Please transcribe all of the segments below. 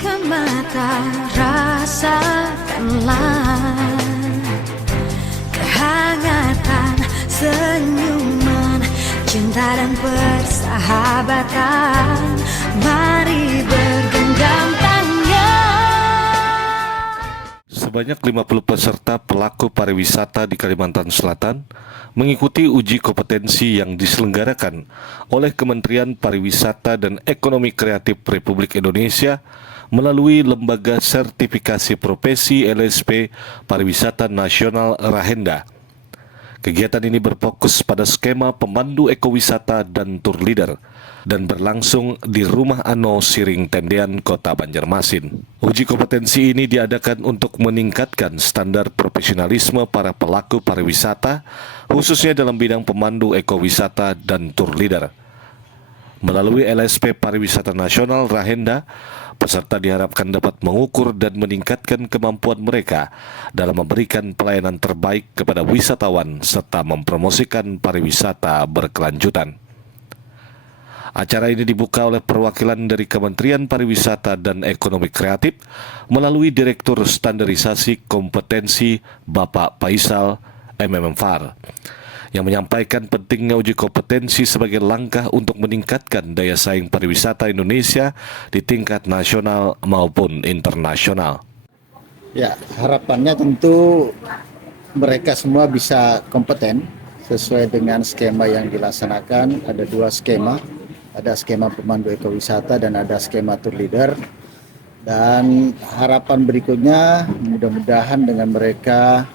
Pejamkan mata, rasakanlah kehangatan senyuman, cinta dan persahabatan. Mari bergenggam tangan. Sebanyak 50 peserta pelaku pariwisata di Kalimantan Selatan mengikuti uji kompetensi yang diselenggarakan oleh Kementerian Pariwisata dan Ekonomi Kreatif Republik Indonesia melalui Lembaga Sertifikasi Profesi LSP Pariwisata Nasional Rahenda. Kegiatan ini berfokus pada skema pemandu ekowisata dan tour leader dan berlangsung di Rumah Ano Siring Tendean, Kota Banjarmasin. Uji kompetensi ini diadakan untuk meningkatkan standar profesionalisme para pelaku pariwisata, khususnya dalam bidang pemandu ekowisata dan tour leader. Melalui LSP Pariwisata Nasional Rahenda, peserta diharapkan dapat mengukur dan meningkatkan kemampuan mereka dalam memberikan pelayanan terbaik kepada wisatawan serta mempromosikan pariwisata berkelanjutan. Acara ini dibuka oleh perwakilan dari Kementerian Pariwisata dan Ekonomi Kreatif melalui Direktur Standarisasi Kompetensi Bapak Faisal MMFAR yang menyampaikan pentingnya uji kompetensi sebagai langkah untuk meningkatkan daya saing pariwisata Indonesia di tingkat nasional maupun internasional. Ya, harapannya tentu mereka semua bisa kompeten sesuai dengan skema yang dilaksanakan. Ada 2 skema, ada skema pemandu ekowisata dan ada skema tour leader. Dan harapan berikutnya mudah-mudahan dengan mereka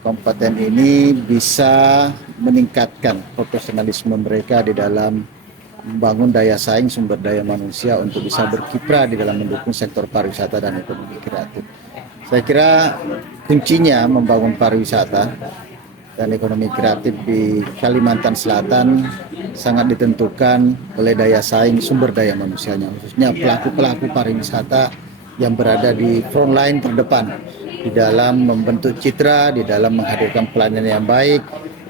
kompeten ini bisa meningkatkan profesionalisme mereka di dalam membangun daya saing sumber daya manusia untuk bisa berkiprah di dalam mendukung sektor pariwisata dan ekonomi kreatif. Saya kira kuncinya membangun pariwisata dan ekonomi kreatif di Kalimantan Selatan sangat ditentukan oleh daya saing sumber daya manusianya, khususnya pelaku-pelaku pariwisata yang berada di front line terdepan di dalam membentuk citra, di dalam menghadirkan pelayanan yang baik,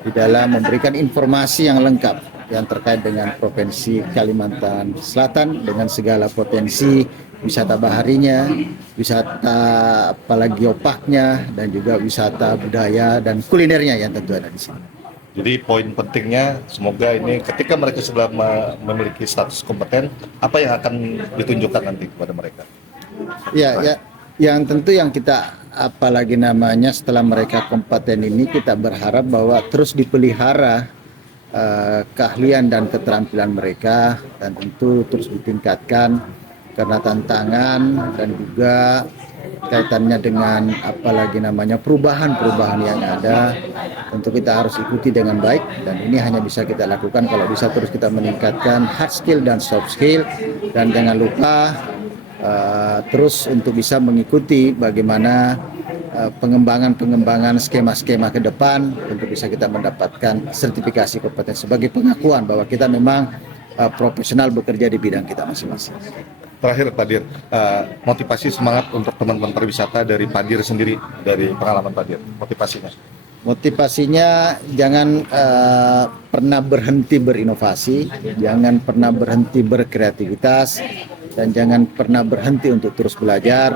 di dalam memberikan informasi yang lengkap yang terkait dengan Provinsi Kalimantan Selatan dengan segala potensi wisata baharinya, wisata apalagi geoparknya, dan juga wisata budaya dan kulinernya yang tentu ada di sini. Jadi poin pentingnya semoga ini ketika mereka sudah memiliki status kompeten, apa yang akan ditunjukkan nanti kepada mereka? Ya, yang tentu yang kita apalagi namanya setelah mereka kompeten ini kita berharap bahwa terus dipelihara keahlian dan keterampilan mereka dan tentu terus ditingkatkan karena tantangan dan juga kaitannya dengan apalagi namanya perubahan-perubahan yang ada tentu kita harus ikuti dengan baik dan ini hanya bisa kita lakukan kalau bisa terus kita meningkatkan hard skill dan soft skill dan jangan lupa terus untuk bisa mengikuti bagaimana pengembangan skema-skema ke depan untuk bisa kita mendapatkan sertifikasi kompetensi sebagai pengakuan bahwa kita memang profesional bekerja di bidang kita masing-masing. Terakhir Pak Dir, motivasi semangat untuk teman-teman pariwisata dari Pak Dir sendiri, dari pengalaman Pak Dir, motivasinya jangan pernah berhenti berinovasi, jangan pernah berhenti berkreativitas, dan jangan pernah berhenti untuk terus belajar,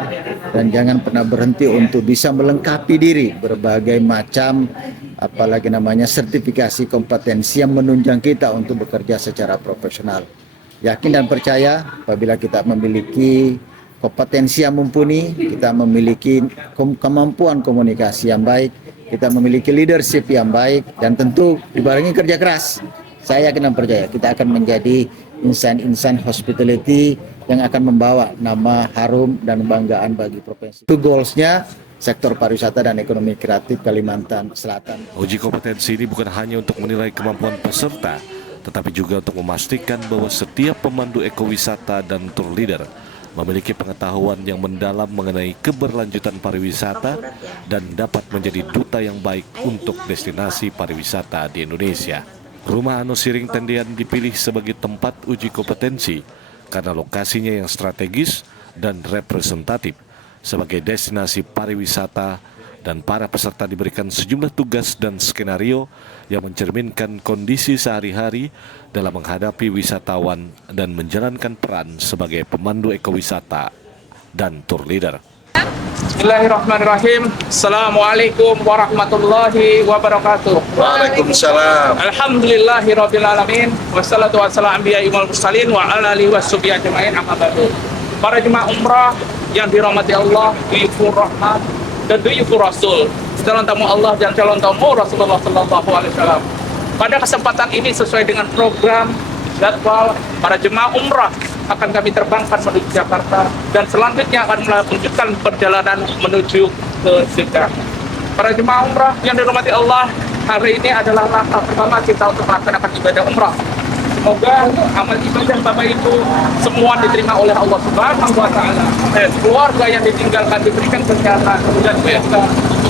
dan jangan pernah berhenti untuk bisa melengkapi diri berbagai macam apalagi namanya sertifikasi kompetensi yang menunjang kita untuk bekerja secara profesional. Yakin dan percaya apabila kita memiliki kompetensi yang mumpuni, kita memiliki kemampuan komunikasi yang baik, kita memiliki leadership yang baik, dan tentu dibarengi kerja keras. Saya yakin dan percaya kita akan menjadi insan-insan hospitality yang akan membawa nama harum dan kebanggaan bagi provinsi. Itu goalsnya sektor pariwisata dan ekonomi kreatif Kalimantan Selatan. Uji kompetensi ini bukan hanya untuk menilai kemampuan peserta, tetapi juga untuk memastikan bahwa setiap pemandu ekowisata dan tour leader memiliki pengetahuan yang mendalam mengenai keberlanjutan pariwisata dan dapat menjadi duta yang baik untuk destinasi pariwisata di Indonesia. Rumah Ano Siring Tendean dipilih sebagai tempat uji kompetensi karena lokasinya yang strategis dan representatif sebagai destinasi pariwisata, dan para peserta diberikan sejumlah tugas dan skenario yang mencerminkan kondisi sehari-hari dalam menghadapi wisatawan dan menjalankan peran sebagai pemandu ekowisata dan tour leader. Bismillahirrahmanirrahim. Assalamualaikum warahmatullahi wabarakatuh. Waalaikumsalam. Alhamdulillahirabbil alamin. Wassalatu wassalamu anbiya'i wal mursalin wa ala alihi washabihi ajmain amma ba'du. Para jemaah umrah yang dirahmati Allah, duyufur rahmat dan duyufur rasul, calon tamu Allah dan calon tamu Rasulullah sallallahu alaihi wasallam. Pada kesempatan ini sesuai dengan program jadwal para jemaah umrah akan kami terbangkan menuju Jakarta dan selanjutnya akan melanjutkan perjalanan menuju ke Jeddah. Para jemaah umrah yang dirahmati Allah, hari ini adalah langkah pertama kita untuk melaksanakan ibadah umrah. Semoga amal ibadah Bapak Ibu semua diterima oleh Allah Subhanahu wa taala. Keluarga yang ditinggalkan diberikan kesehatan dan juga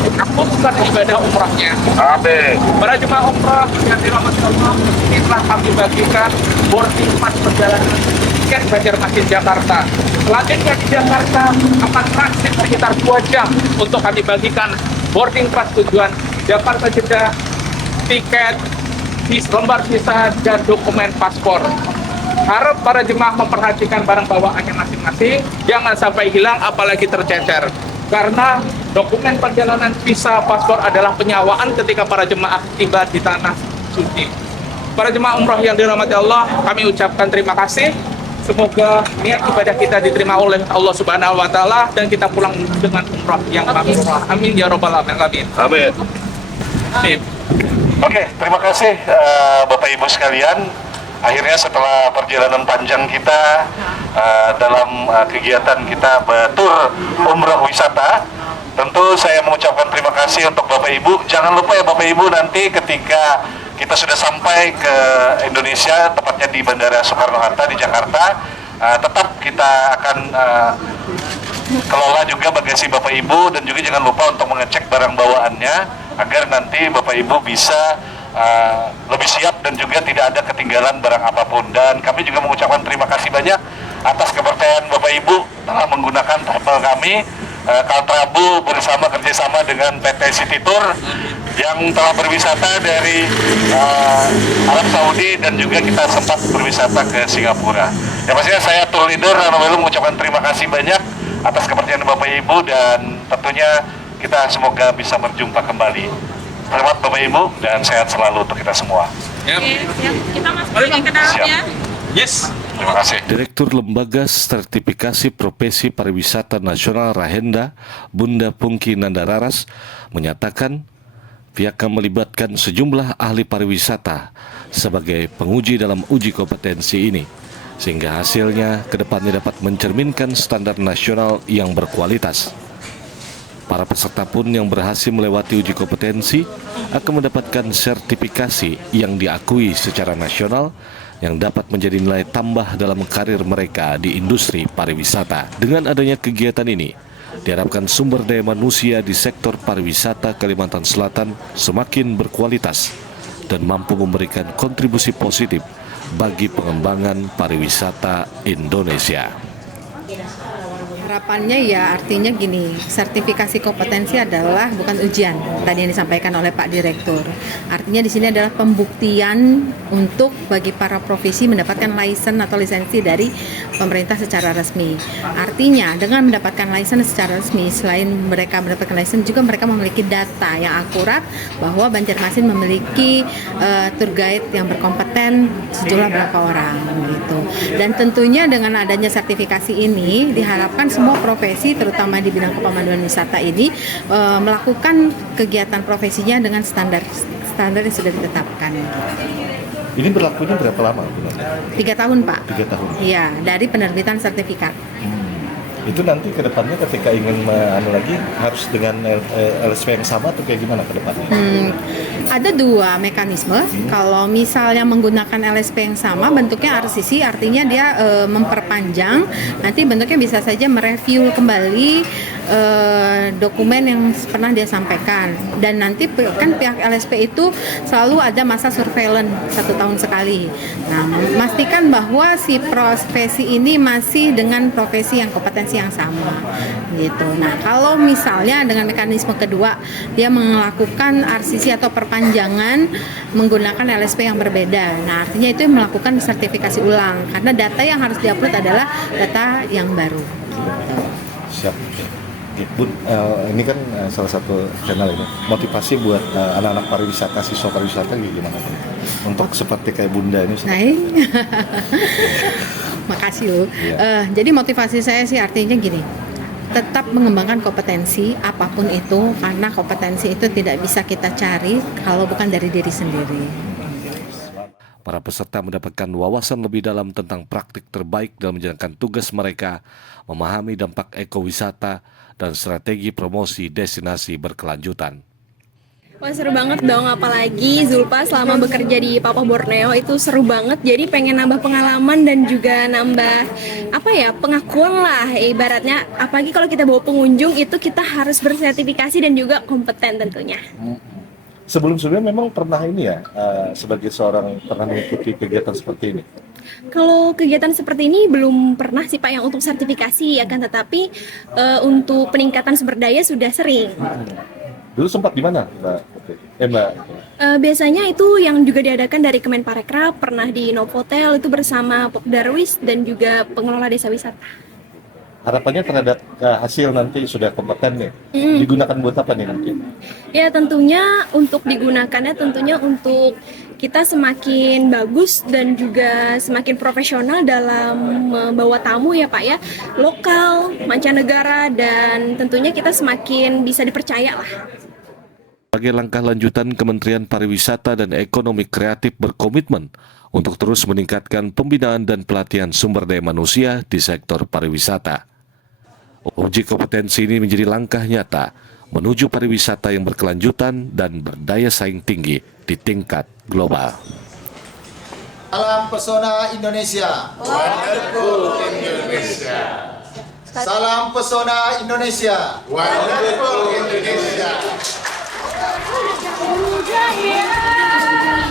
dikabulkan ibadah umrahnya. Amin. Para jemaah umrah yang dirahmati Allah, ini telah kami bagikan boarding pass perjalanan tiket Banjarmasin Jakarta. Selanjutnya di Jakarta akan transit sekitar 2 jam untuk kami bagikan boarding pass tujuan Jakarta Jeddah, tiket, lembar visa dan dokumen paspor. Harap para jemaah memperhatikan barang bawaannya masing-masing, jangan sampai hilang apalagi tercecer. Karena dokumen perjalanan visa paspor adalah penyewaan ketika para jemaah tiba di tanah suci. Para jemaah umrah yang dirahmati Allah, kami ucapkan terima kasih. Semoga niat ibadah kita diterima oleh Allah Subhanahu wa taala dan kita pulang dengan umrah yang mabrur. Amin ya rabbal alamin. Amin. Oke, terima kasih Bapak Ibu sekalian. Akhirnya setelah perjalanan panjang kita dalam kegiatan kita bertur umrah wisata, tentu saya mengucapkan terima kasih untuk Bapak Ibu. Jangan lupa ya Bapak Ibu, nanti ketika kita sudah sampai ke Indonesia, tepatnya di Bandara Soekarno-Hatta di Jakarta, tetap kita akan kelola juga bagasi Bapak Ibu, dan juga jangan lupa untuk mengecek barang bawaannya agar nanti Bapak Ibu bisa lebih siap dan juga tidak ada ketinggalan barang apapun. Dan kami juga mengucapkan terima kasih banyak atas kepercayaan Bapak Ibu telah menggunakan travel kami, Kaltrabu bersama kerjasama dengan PT City Tour yang telah berwisata dari Arab Saudi, dan juga kita sempat berwisata ke Singapura. Ya pastinya saya tour leader Ranowelu mengucapkan terima kasih banyak atas kepercayaan Bapak Ibu, dan tentunya kita semoga bisa berjumpa kembali. Selamat Bapak Ibu dan sehat selalu untuk kita semua. Oke, Kita masuk lagi ke dalam ya. Yes. Terima kasih. Direktur Lembaga Sertifikasi Profesi Pariwisata Nasional Rahenda, Bunda Pungki Nandararas, menyatakan pihaknya melibatkan sejumlah ahli pariwisata sebagai penguji dalam uji kompetensi ini, sehingga hasilnya kedepannya dapat mencerminkan standar nasional yang berkualitas. Para peserta pun yang berhasil melewati uji kompetensi akan mendapatkan sertifikasi yang diakui secara nasional yang dapat menjadi nilai tambah dalam karir mereka di industri pariwisata. Dengan adanya kegiatan ini, diharapkan sumber daya manusia di sektor pariwisata Kalimantan Selatan semakin berkualitas dan mampu memberikan kontribusi positif bagi pengembangan pariwisata Indonesia. Harapannya ya artinya gini, sertifikasi kompetensi adalah bukan ujian tadi yang disampaikan oleh Pak Direktur. Artinya di sini adalah pembuktian untuk bagi para profesi mendapatkan lisensi atau lisensi dari pemerintah secara resmi. Artinya dengan mendapatkan lisensi secara resmi, selain mereka mendapatkan lisensi juga mereka memiliki data yang akurat bahwa Banjarmasin memiliki tour guide yang berkompeten sejumlah berapa orang gitu. Dan tentunya dengan adanya sertifikasi ini diharapkan semua profesi terutama di bidang kepemanduan wisata ini melakukan kegiatan profesinya dengan standar yang sudah ditetapkan. Ini berlakunya berapa lama? 3 tahun Pak. 3 tahun. Iya, dari penerbitan sertifikat. Itu nanti ke depannya ketika ingin lagi harus dengan LSP yang sama atau kayak gimana ke depannya? Ada 2 mekanisme. Kalau misalnya menggunakan LSP yang sama, bentuknya RCC, artinya dia memperpanjang. Nanti bentuknya bisa saja mereview kembali dokumen yang pernah dia sampaikan. Dan nanti kan pihak LSP itu selalu ada masa surveillance 1 tahun sekali. Nah, memastikan bahwa si profesi ini masih dengan profesi yang kompetensi yang sama gitu. Nah, kalau misalnya dengan mekanisme kedua dia melakukan RCC atau perpanjangan menggunakan LSP yang berbeda. Nah, artinya itu melakukan sertifikasi ulang karena data yang harus diupload adalah data yang baru. Gitu. Siap. Bun, ini kan salah satu channel ini. Motivasi buat anak-anak pariwisata, siswa pariwisata gimana Bun? Untuk seperti kayak Bunda ini. Naik. Makasih loh. Jadi motivasi saya sih artinya gini, tetap mengembangkan kompetensi apapun itu, karena kompetensi itu tidak bisa kita cari kalau bukan dari diri sendiri. Para peserta mendapatkan wawasan lebih dalam tentang praktik terbaik dalam menjalankan tugas mereka, memahami dampak ekowisata, dan strategi promosi destinasi berkelanjutan. Wah, seru banget dong, apalagi Zulpa selama bekerja di Papua Borneo itu seru banget. Jadi pengen nambah pengalaman dan juga nambah pengakuan lah ibaratnya. Apalagi kalau kita bawa pengunjung itu kita harus bersertifikasi dan juga kompeten tentunya. Sebelum-sebelumnya memang pernah ini ya, sebagai seorang pernah mengikuti kegiatan seperti ini? Kalau kegiatan seperti ini belum pernah sih Pak yang untuk sertifikasi ya kan, tetapi untuk peningkatan sumber daya sudah sering. Dulu sempat di mana Mbak? Biasanya itu yang juga diadakan dari Kemenparekraf, pernah di Novotel itu bersama Popdarwis dan juga pengelola desa wisata. Harapannya terhadap hasil nanti sudah kompeten nih, digunakan buat apa nih nanti? Ya tentunya untuk digunakannya tentunya untuk kita semakin bagus dan juga semakin profesional dalam membawa tamu ya Pak ya, lokal, mancanegara, dan tentunya kita semakin bisa dipercaya lah. Sebagai langkah lanjutan, Kementerian Pariwisata dan Ekonomi Kreatif berkomitmen untuk terus meningkatkan pembinaan dan pelatihan sumber daya manusia di sektor pariwisata. Uji kompetensi ini menjadi langkah nyata menuju pariwisata yang berkelanjutan dan berdaya saing tinggi di tingkat global. Salam pesona Indonesia. Wonderful Indonesia. Salam pesona Indonesia. Wonderful Indonesia.